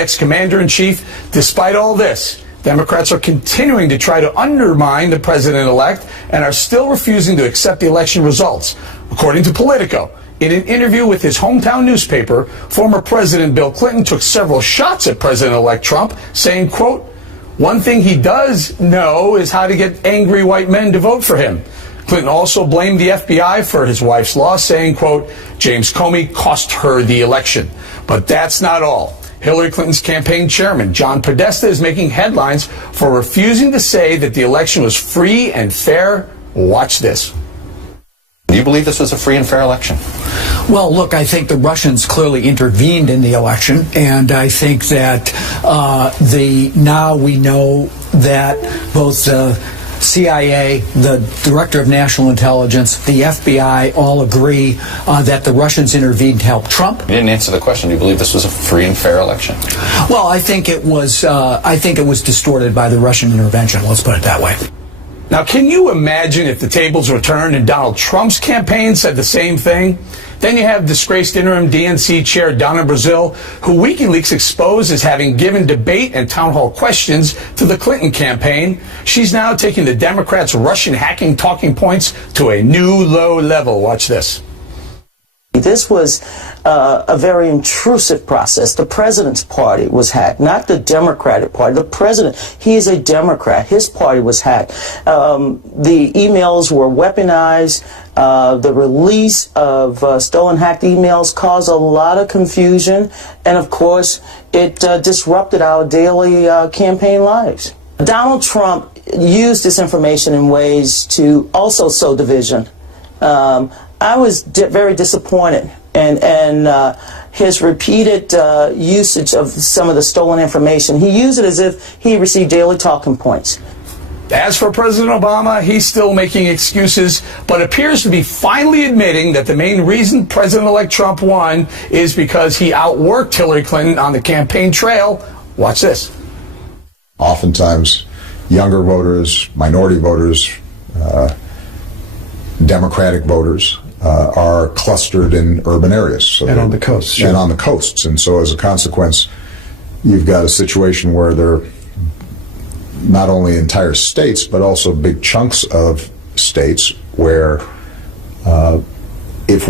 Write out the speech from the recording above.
ex-commander-in-chief. Despite all this, Democrats are continuing to try to undermine the president-elect and are still refusing to accept the election results. According to Politico, in an interview with his hometown newspaper, former President Bill Clinton took several shots at President-elect Trump, saying, quote, "One thing he does know is how to get angry white men to vote for him." Clinton also blamed the FBI for his wife's loss, saying, quote, "James Comey cost her the election." But that's not all. Hillary Clinton's campaign chairman, John Podesta, is making headlines for refusing to say that the election was free and fair. Watch this. Do you believe this was a free and fair election? Well, look, I think the Russians clearly intervened in the election, and I think that now we know that both the CIA, the Director of National Intelligence, the FBI all agree that the Russians intervened to help Trump. You didn't answer the question. Do you believe this was a free and fair election? Well, I think it was. I think it was distorted by the Russian intervention. Let's put it that way. Now, can you imagine if the tables were turned and Donald Trump's campaign said the same thing? Then you have disgraced interim DNC chair down in Brazil, who WikiLeaks exposed as having given debate and town hall questions to the Clinton campaign. She's now taking the Democrats' Russian hacking talking points to a new low level. Watch this. This was a very intrusive process. The president's party was hacked, not the Democratic Party. The president, he is a Democrat. His party was hacked. The emails were weaponized. The release of stolen, hacked emails caused a lot of confusion. And, of course, it disrupted our daily campaign lives. Donald Trump used this information in ways to also sow division. I was very disappointed, and his repeated usage of some of the stolen information, he used it as if he received daily talking points. As for President Obama, he's still making excuses, but appears to be finally admitting that the main reason President-elect Trump won is because he outworked Hillary Clinton on the campaign trail. Watch this. Oftentimes, younger voters, minority voters, Democratic voters are clustered in urban areas. So and on the coasts. Sure. And on the coasts. And so as a consequence, you've got a situation where there are not only entire states, but also big chunks of states where